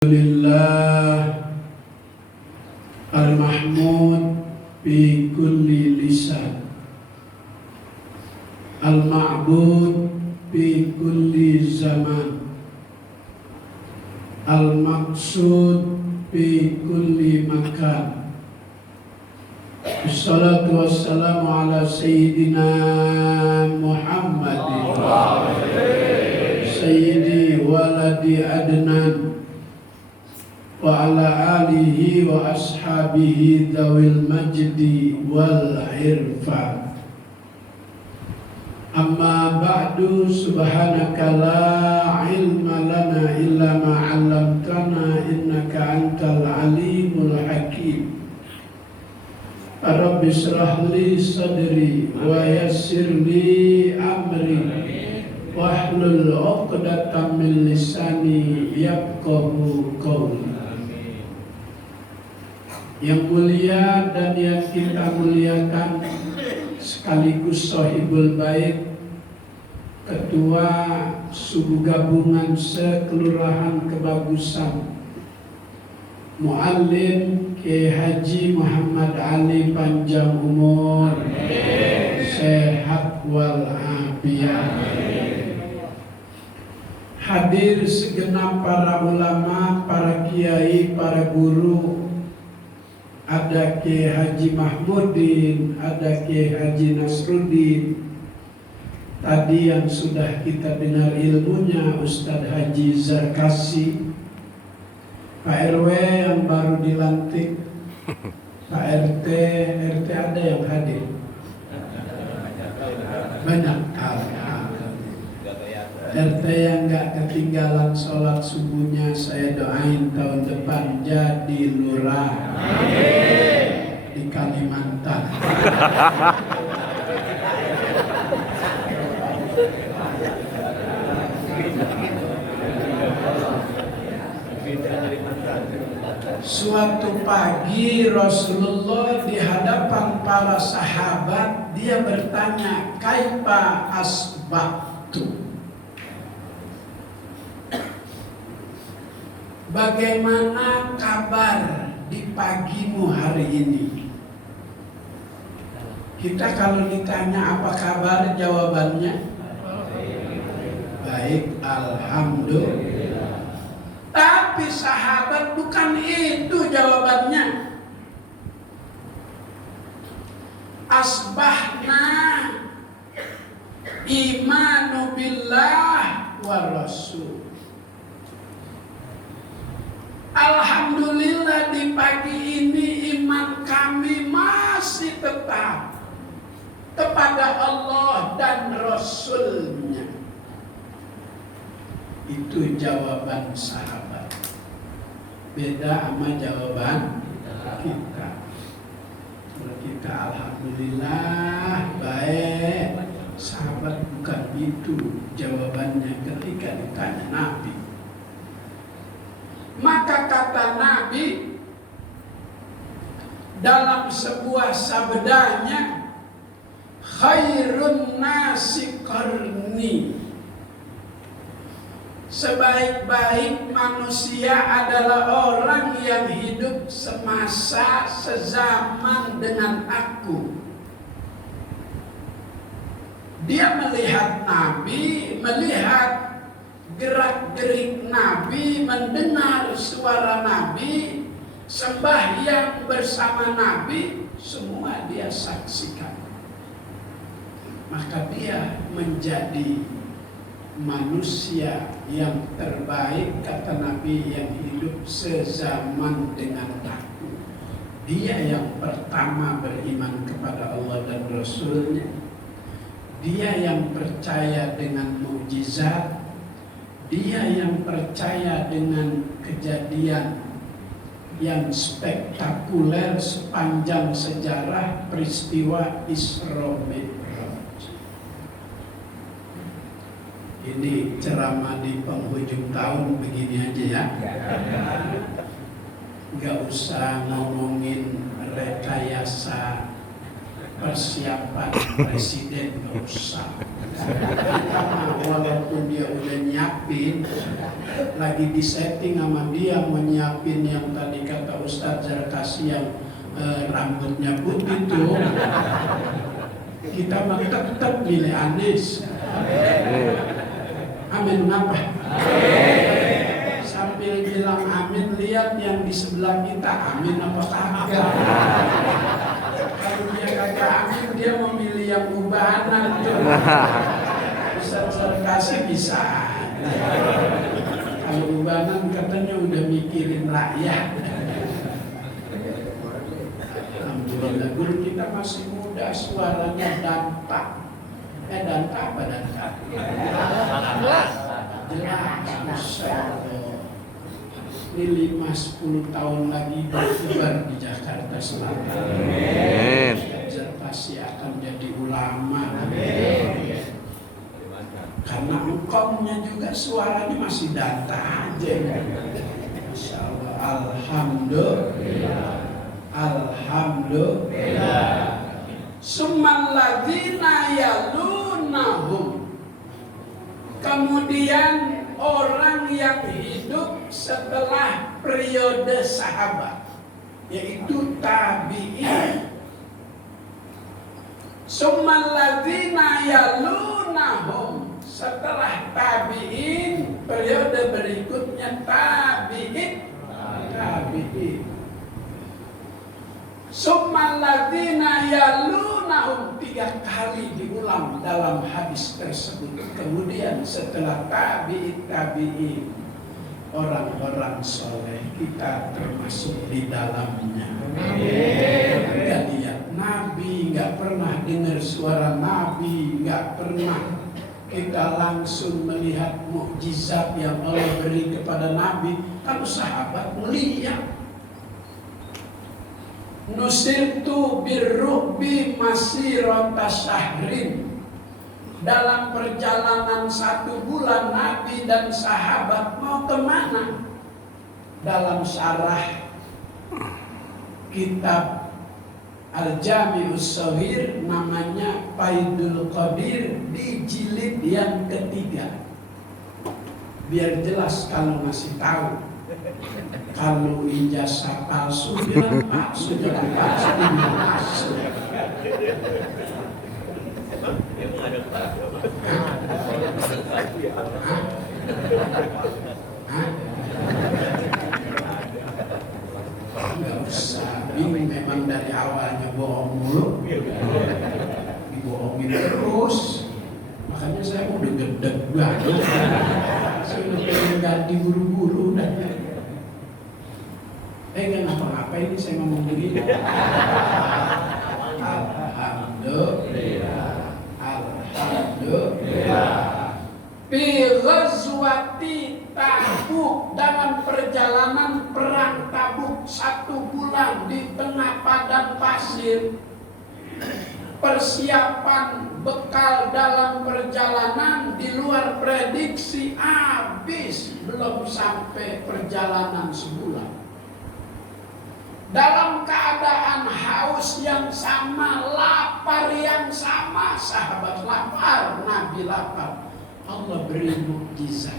Alhamdulillah al-mahmud bi kulli lisan, al-ma'bud bi kulli zaman, al-maqsud bi kulli makan. Assalatu wassalamu ala sayyidina Muhammadin sayyidi waladi adnan wa ala alihi wa ashabihi dzawil majdi wal irfan. Amma ba'du, subhanaka la ilma lana illa ma 'allamtana innaka antal alimul hakim. Rabbi shrah li sadri wa yassir li amri wahlul 'uqdatam min lisani yafqahu qawli. Yang mulia dan yang kita muliakan sekaligus Sohibul Bait, Ketua Suku Gabungan Sekelurahan Kebagusan, Muallim Kiai Haji Muhammad Ali panjang umur, sehat wal afiat. Hadir segenap para ulama, para kiai, para guru. Ada Kiai Haji Mahmudin, ada Kiai Haji Nasruddin. Tadi yang sudah kita dengar ilmunya Ustadz Haji Zarkasi, Pak RW yang baru dilantik, Pak RT ada yang hadir? Banyak. RT yang gak ketinggalan sholat subuhnya, saya doain tahun depan jadi lurah di Kalimantan. Suatu pagi Rasulullah di hadapan para sahabat, dia bertanya, kaifa asbahtu? Bagaimana kabar di pagimu hari ini? Kita kalau ditanya apa kabar, jawabannya baik, alhamdulillah. Tapi sahabat bukan itu jawabannya. Asbahna imanu billah wa rasul. Alhamdulillah di pagi ini iman kami masih tetap kepada Allah dan Rasulnya. Itu jawaban sahabat. Beda sama jawaban kita. Kalau kita alhamdulillah baik, sahabat bukan itu jawabannya ketika ditanya Nabi. Maka kata Nabi dalam sebuah sabdanya, khairun nasi qarni. Sebaik-baik manusia adalah orang yang hidup semasa sezaman dengan aku. Dia melihat Nabi, melihat gerak-gerik Nabi, mendengar suara Nabi, sembahyang bersama Nabi, semua dia saksikan. Maka dia menjadi manusia yang terbaik, kata Nabi, yang hidup sezaman dengan aku. Dia yang pertama beriman kepada Allah dan Rasulnya. Dia yang percaya dengan mukjizat. Dia yang percaya dengan kejadian yang spektakuler sepanjang sejarah peristiwa Isra Mi'raj. Ini ceramah di penghujung tahun begini aja ya. Gak usah ngomongin rekayasa persiapan presiden nggak usah. Walaupun dia udah nyiapin, lagi disetting sama dia mau nyiapin yang tadi kata Ustadz Zarkasi yang rambutnya putih tuh, kita mah tetap milih Anies. Amin apa? Sambil bilang amin, lihat yang di sebelah kita amin apa kagak. Kalau dia kagak amin, dia memilih yang ubahanan tuh. Ustadz Zarkasi bisa. Kalau ubahanan katanya udah mikirin rakyat. Alhamdulillah, guru kita masih muda, suaranya danta. Danta apa danta? Jelas, Masya Allah. Ini 5-10 tahun lagi berkibar di Jakarta Selatan. Amin. Pasti akan jadi ulama. Amin. Karena engkomnya juga suaranya masih danta aja. Masya Allah. Alhamdulillah. Alhamdulillah. Summal ladzina yalunahum. Kemudian orang yang hidup setelah periode sahabat, yaitu tabi'in. Summal ladzina yalunahum, setelah tabi'in periode berikutnya tabi'in. Summal ladzina yalunahum, 3 kali diulang dalam hadis tersebut. Kemudian setelah tabi'in, orang-orang soleh, kita termasuk di dalamnya. Nggak lihat Nabi, nggak pernah dengar suara Nabi, nggak pernah kita langsung melihat mukjizat yang Allah beri kepada Nabi. Kalau sahabat melihat. Nusirtu birruhbi masirata syahrin. Dalam perjalanan 1 bulan Nabi dan sahabat mau kemana? Dalam syarah kitab Al-Jami'us Shaghir namanya Faidul Qadir di jilid yang ketiga. Biar jelas kalau masih tahu. Kalau ijazah palsu bilang palsu, jangan palsu bilang palsu. Nggak usah, ini memang dari awalnya bohong mulu, dibohongin terus. Makanya saya udah gedeg banget. Saya udah pengen ganti buru-buru dan kenapa ini saya ngomong begini? Alhamdulillah. Alhamdulillah. Fi ghazwati Tabuk, dalam perjalanan perang Tabuk 1 bulan di tengah padang pasir. Persiapan bekal dalam perjalanan di luar prediksi habis, belum sampai perjalanan sebulan. Dalam keadaan haus yang sama, lapar yang sama, sahabat lapar, Nabi lapar. Allah beri mukjizat,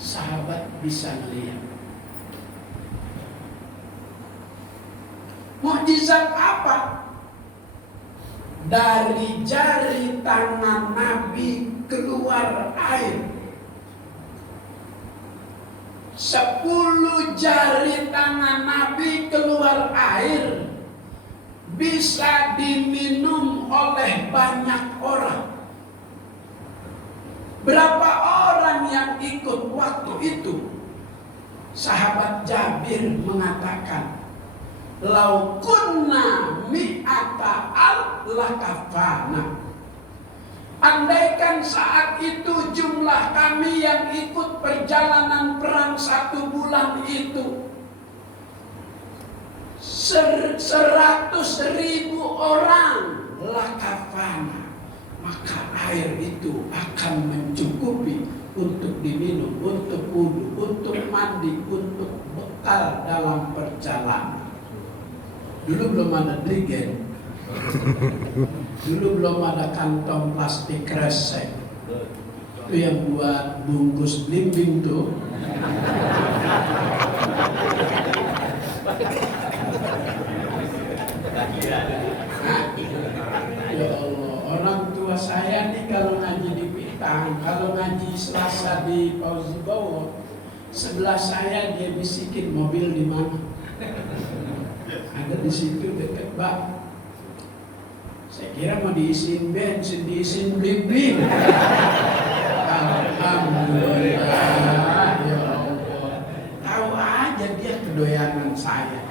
sahabat bisa melihat. Mukjizat apa? Dari jari tangan Nabi keluar air. 10 jari tangan Nabi keluar air, bisa diminum oleh banyak orang. Berapa orang yang ikut waktu itu? Sahabat Jabir mengatakan, "Lau kunna mi'ata al-lakafana." Andaikan saat itu jumlah kami yang ikut perjalanan perang 1 bulan itu 100.000 orang, lakafana, maka air itu akan mencukupi untuk diminum, untuk wudu, untuk mandi, untuk bekal dalam perjalanan. Dulu belum ada drigen, Dulu belum ada kantong plastik kresek. Itu yang buat bungkus blimbing tuh. Ya Allah, orang tua saya nih kalau ngaji di Pitang, kalau ngaji Selasa di Fauzi Bowo, sebelah saya dia bisikin mobil di mana. Ada di situ dekat bak. Saya kira mau diisiin bensin, diisiin blimbing. Alhamdulillah, ya Allah. Tahu aja dia kedoyangan saya.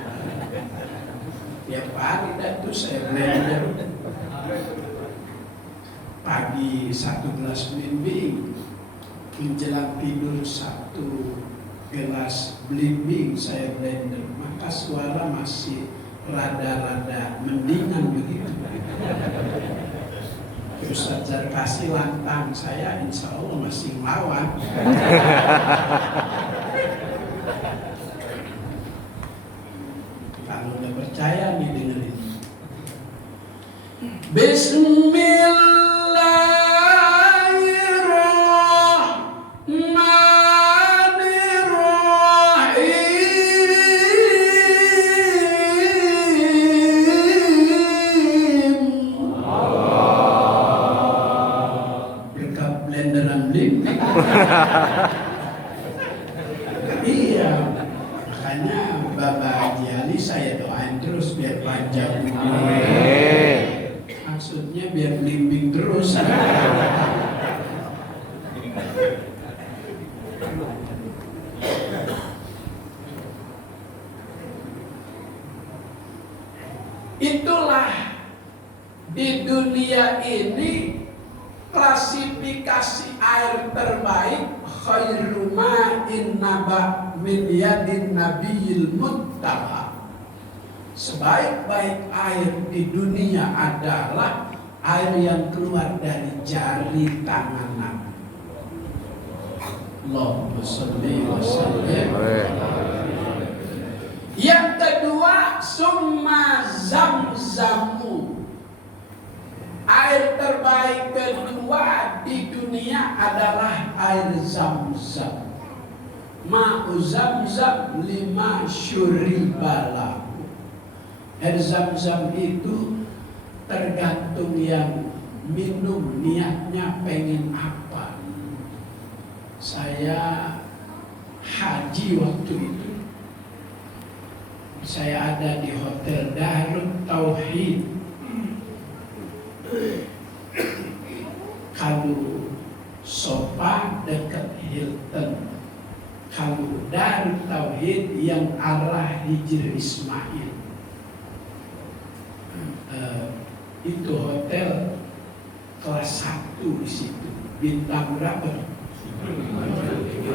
Tiap hari dah tuh saya blender. Pagi 1 gelas blimbing, menjelang tidur 1 gelas blimbing saya blender, maka suara masih rada-rada mendingan begitu. Ustaz Zarkasi lantang saya, insya Allah masih melawan. Kalau udah percaya nih dengerin. Berkat blenderan blimbing. Iya, makanya Bapak Haji Ali saya doain terus biar panjang umur. Maksudnya biar blimbing terus. Itulah di dunia ini klasifikasi air terbaik khairu ma'in naba min yadin nabiyil muttaba. Sebaik-baik air di dunia adalah air yang keluar dari jari tangan Nabi. Allahumma sholli wa sallim. Yang kedua, summa zamzamu. Air terbaik kedua di dunia adalah air Zamzam. Ma'u Zamzam lima syuribala. Air Zamzam itu tergantung yang minum niatnya pengen apa. Saya haji waktu itu. Saya ada di Hotel Darut Tauhid. Kalau Sofa dekat Hilton, kalau Darut Tauhid yang arah Hijri Ismail. Itu hotel kelas 1 di situ. Bintang berapa?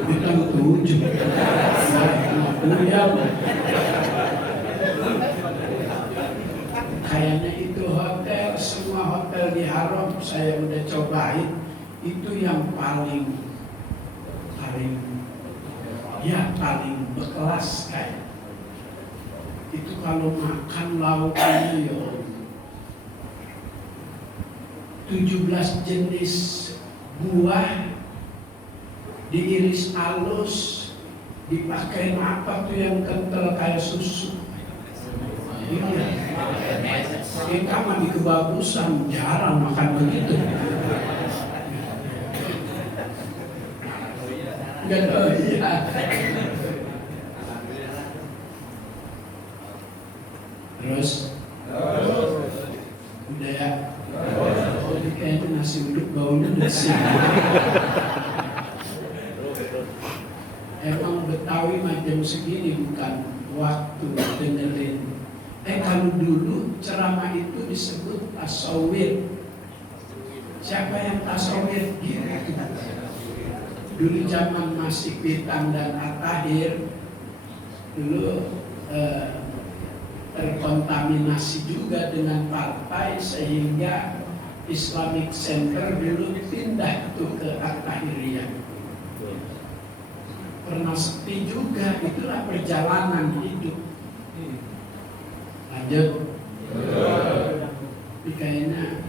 Bintang 7. Kayaknya itu hotel, semua hotel di Haram saya udah cobain, itu yang paling berkelas kayak. Itu kalau makan lauknya 17 jenis buah diiris halus, dipakai apa tuh yang kental kayak susu. Iya. Kita mah di kebagusan jarang makan begitu. Enggak tahu ya. Terus udah ya. Oh, ini kayaknya nasi uduk baunya nasi. Emang Betawi macam segini bukan waktu dengerin. Kalau dulu ceramah itu disebut tasawir. Siapa yang tasawir? Gitu. Dulu zaman masih Pitang dan At-Tahir, dulu terkontaminasi juga dengan partai sehingga Islamic Center dulu pindah tuh ke At-Tahiriyah. Pernah sepi juga, itulah perjalanan hidup. Lanjut. kayaknya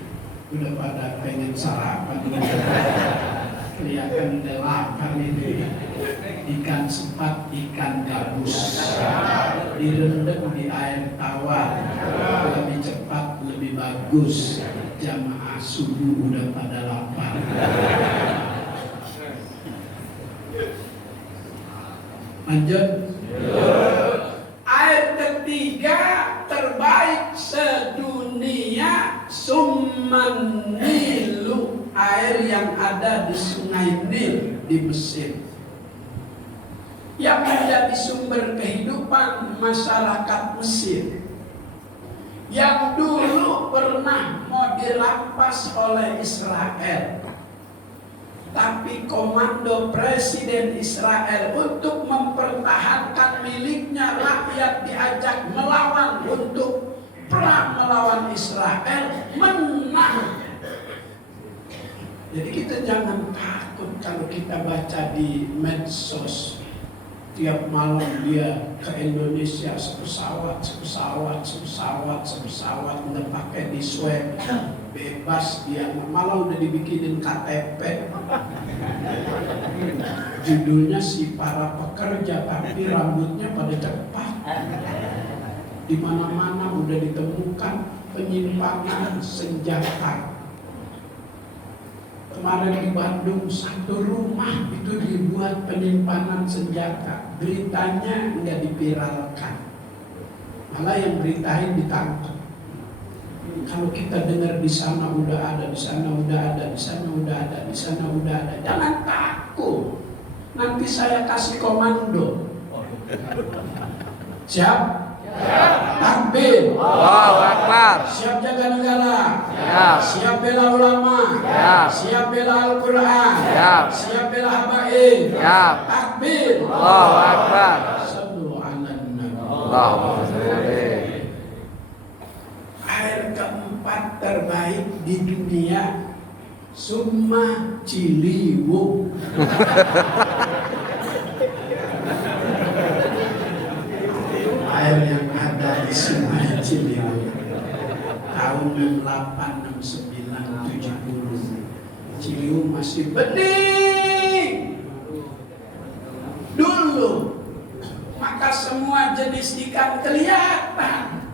udah pada pengen sarapan. Kelihatan udah lapar ini. Ikan sepat, ikan gabus, direndam di air tawar, lebih cepat, lebih bagus. Jamaah subuh udah pada lapar. Lanjut. Air ketiga terbaik sedunia, Summan Nilu, air yang ada di Sungai Nil di Mesir, yang menjadi sumber kehidupan masyarakat Mesir, yang dulu pernah mau dirampas oleh Israel. Tapi komando Presiden Israel untuk mempertahankan miliknya, rakyat diajak melawan untuk perang melawan Israel, menang. Jadi kita jangan takut kalau kita baca di medsos. Tiap malam dia ke Indonesia sepesawat, nggak pakai di swab, bebas dia. Malah udah dibikinin KTP. Judulnya si para pekerja, tapi rambutnya pada cepat. Di mana-mana udah ditemukan penyimpangan senjata. Kemarin di Bandung satu rumah itu dibuat penyimpanan senjata. Beritanya nggak dipiralkan, malah yang beritain ditangkap. Kalau kita dengar di sana udah ada, di sana udah ada, di sana udah ada, di sana udah ada, jangan takut. Nanti saya kasih komando. Siap? Takbir. Allahu Akbar. Siap jaga negara. Siap. Siap bela ulama. Siap. Siap bela Al-Quran. Siap. Siap bela habaib. Siap. Takbir. Allahu Akbar. Sallu ala nabi. Allahumma sholli. Air keempat terbaik di dunia, Summa Ciliwung. Air yang ada di Sungai Ciliwung tahun 686970. Ciliwung masih bening dulu, maka semua jenis ikan kelihatan.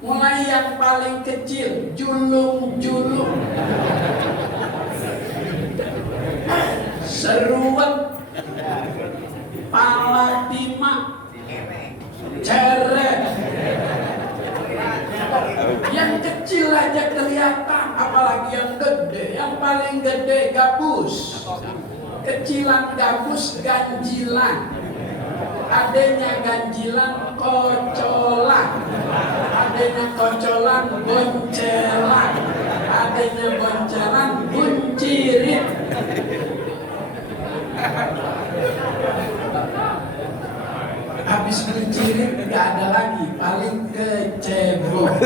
Mulai yang paling kecil, julung-julung, seruet, pala timah, ceret. Yang kecil aja kelihatan, apalagi yang gede. Yang paling gede gabus, kecilan gabus ganjilan, adanya ganjilan kocolan, adanya kocolan boncelan, adanya boncelan buncirit. Habis buncirit nggak ada lagi, paling kecebong.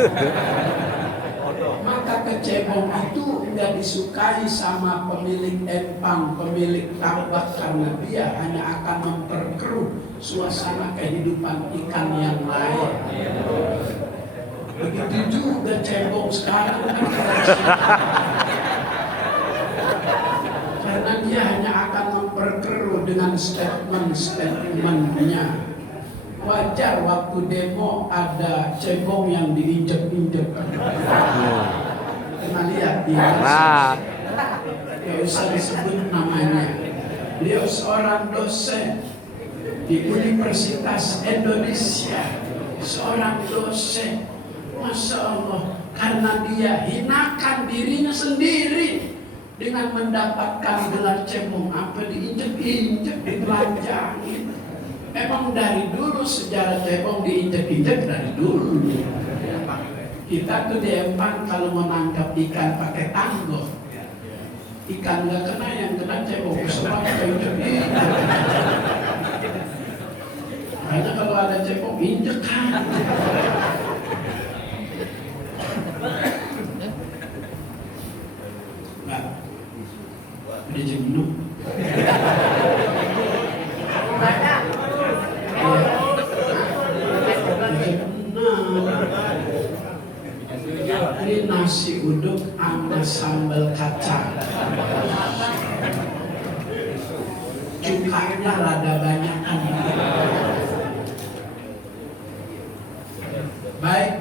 Maka kecebong itu nggak disukai sama pemilik empang, pemilik tambak, karena dia hanya akan memperkeruh suasana kehidupan ikan yang lain. Begitu juga cebong sekarang kan, karena dia hanya akan memperkeruh dengan statement-statementnya. Wajar waktu demo ada cebong yang diinjek-injek. Pernah lihat di Nah, Gak usah disebut namanya. Beliau seorang dosen di Universitas Indonesia, seorang dosen. Masya Allah, karena dia hinakan dirinya sendiri dengan mendapatkan gelar cebong, apa diinjek-injek, ditelanjangin. Memang dari dulu sejarah cebong diinjek-injek dari dulu. Kita tuh di Empang kalau mau nangkap ikan pakai tangguh, ikan nggak kena, yang kena cebong. Semua kita injek-injek. Karena kalau ada cebong injek kan. Nah, udah jenuh. Ini nasi uduk sama sambal kacang. Cukanya rada banyakan. Baik,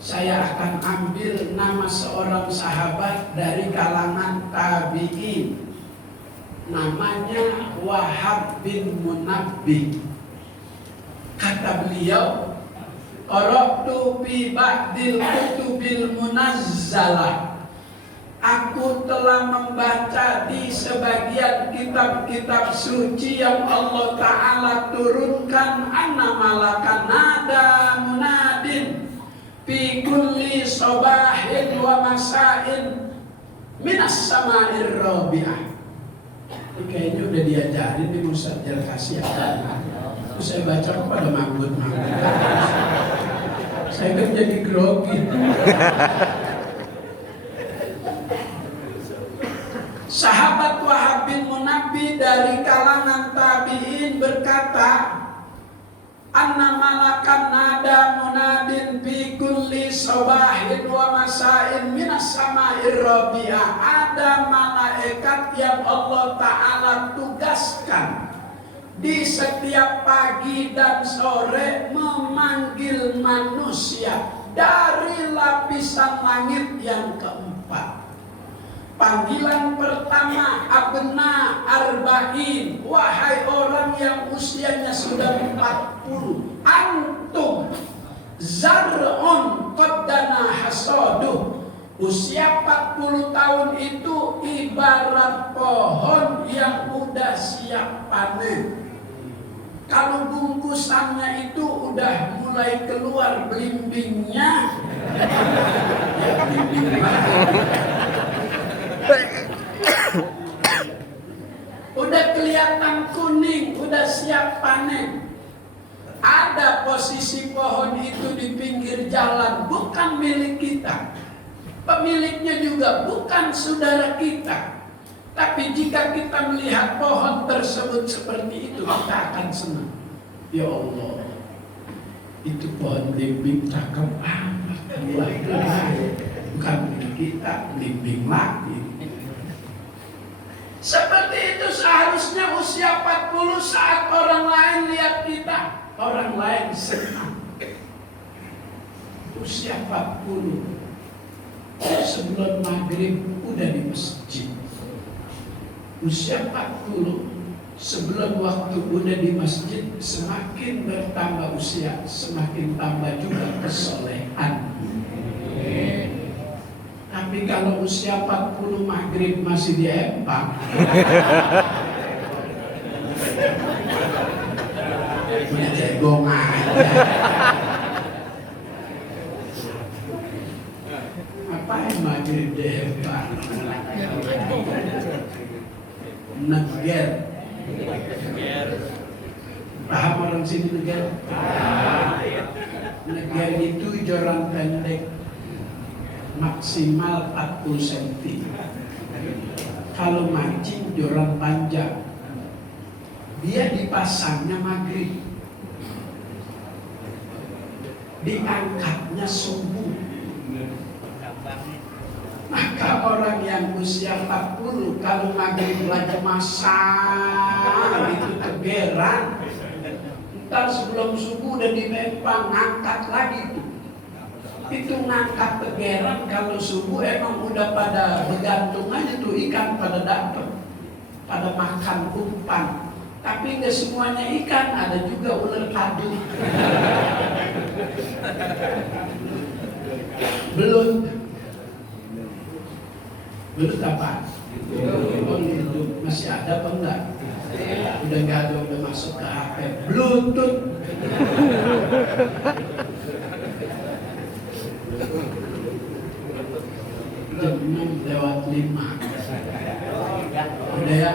saya akan ambil nama seorang sahabat dari kalangan tabi'in. Namanya Wahab bin Munabbih. Kata beliau, qara'tu fi ba'dil kutubil munazzalah. Aku telah membaca di sebagian kitab-kitab suci yang Allah Ta'ala turunkan, anna malakan nada munadin fi kulli sabahin wa masain minas sama'ir rabi'ah. Ini kayaknya udah diajarin di Ustaz Jarkasi. Terus saya baca pada manggut-manggut. Saya kan jadi grogi. Sahabat Wahab bin Munabbih dari kalangan tabi'in berkata, anna malakan nada munadin fi kulli sabahin wa masain minas sama'ir rabi'ah. Ada malaikat yang Allah Ta'ala tugaskan di setiap pagi dan sore memanggil manusia dari lapisan langit yang keempat. Panggilan pertama, abna arba'in, wahai orang yang usianya sudah 40, antum zar'un qaddana hasaduh. Usia 40 tahun itu ibarat pohon yang udah siap panen. Kalau bungkusannya itu udah mulai keluar belimbingnya, ya belimbing udah kelihatan kuning, udah siap panen. Ada posisi pohon itu di pinggir jalan, bukan milik kita. Pemiliknya juga bukan saudara kita. Tapi jika kita melihat pohon tersebut seperti itu, kita akan senang. Ya Allah, itu pohon belimbing cakep amat. Bukan milik kita, belimbing lagi. Seperti itu seharusnya usia 40 saat orang lain lihat kita, orang lain senang. Usia 40 sebelum maghrib udah di masjid. Usia 40 sebelum waktu udah di masjid, semakin bertambah usia, semakin tambah juga kesolehan. Tapi kalau usia 40 maghrib masih di empang, punya jegong aja. Ngapain maghrib di empang? Neger. Paham orang sini neger? Neger itu joran pendek, maksimal 40 cm. Kalau mancing joran panjang, dia dipasangnya maghrib, diangkatnya subuh. Maka orang yang usia 40 kalau maghrib lagi masang itu kegeran, ntar sebelum subuh udah dimempang, ngangkat lagi tuh. Itu ngangkat tegeran, kalau subuh emang udah pada bergantung aja tuh ikan pada dapet, pada makan umpan. Tapi nggak semuanya ikan, ada juga ular kadu. Belut apa? Oh itu masih ada apa enggak? Udah nggak ada, udah masuk ke HP. Bluetooth. Jam 6:05. Udah ya,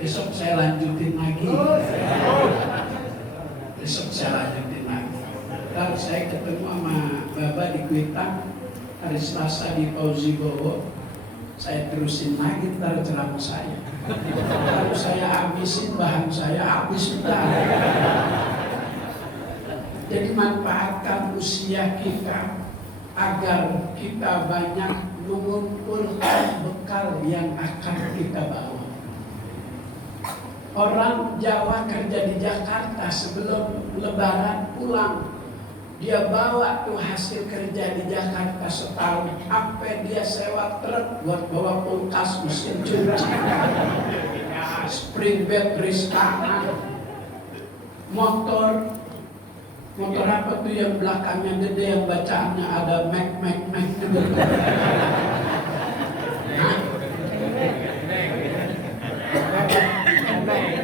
besok saya lanjutin lagi. Besok saya lanjutin lagi. Ntar saya ketemu sama Bapak di Kuitang hari Selasa di Fauzi Bowo. Saya terusin lagi ntar ceramah saya. Kalau saya habisin bahan saya, habis ntar. Jadi manfaatkan usia kita agar kita banyak mengumpulkan bekal yang akan kita bawa. Orang Jawa kerja di Jakarta sebelum Lebaran pulang, dia bawa tuh hasil kerja di Jakarta setahun. Apa dia sewa truk buat bawa kulkas, mesin cuci, spring bed, tangan, motor apa tuh yang belakangnya gede yang bacaannya ada Mac gitu.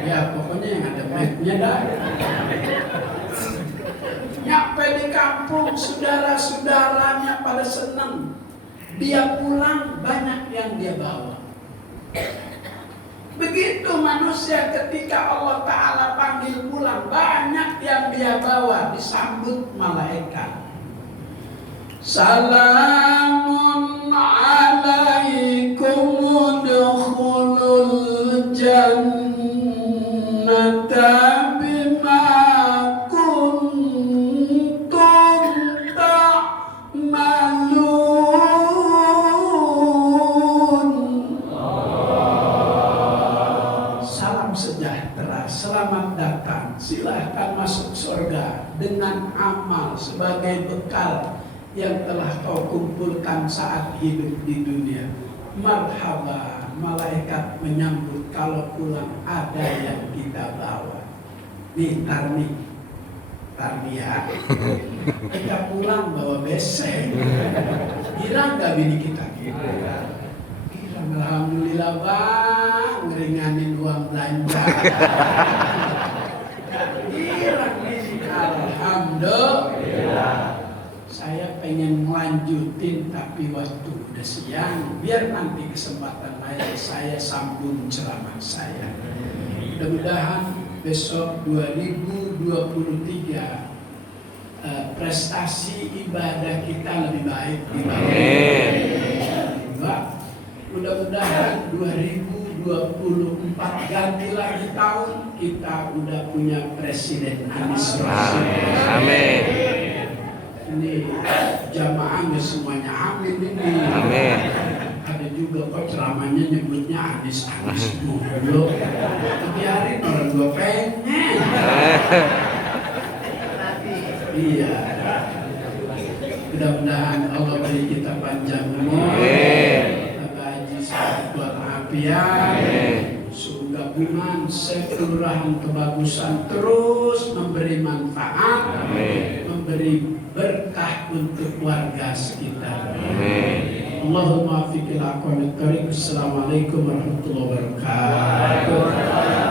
Ya pokoknya yang ada Mac-nya dah. Nyampe di kampung, saudara-saudaranya pada senang. Dia pulang, banyak yang dia bawa. Begitu manusia ketika Allah Ta'ala panggil pulang, banyak yang dia bawa, disambut malaikat. Salamun alaikum udkhulul jannata bima kuntum ta'malun. Salam sejahtera, selamat datang, silahkan masuk surga dengan amal sebagai bekal yang telah kau kumpulkan saat hidup di dunia. Marhaba, malaikat menyambut kalau pulang ada yang kita bawa. Nih Tarni ya, kita pulang bawa besek. Kira nggak bini kita? Kira. Alhamdulillah bang, ngeringanin uang belanja. Kira bini, alhamdulillah. Saya pengen melanjutin tapi waktu udah siang. Biar nanti kesempatan lain saya sambung ceramah saya. Mudah-mudahan besok 2023 prestasi ibadah kita lebih baik dibanding. Mudah-mudahan 2024 ganti lagi tahun, kita udah punya Presiden Anies Baswedan. Amin. Ini jamaah semuanya amin ini. Amin. Ada juga kok ceramahnya nyebutnya Anies dulu. Biarin orang gua pengen. Iya. Mudah-mudahan Allah beri kita panjang umur. Bagi sehat walafiat. Gabungan sekelurahan kebagusan terus memberi manfaat. Memberi berkah untuk warga sekitar. Allahumma fiqil aqwamit thariq. Assalamualaikum warahmatullahi wabarakatuh.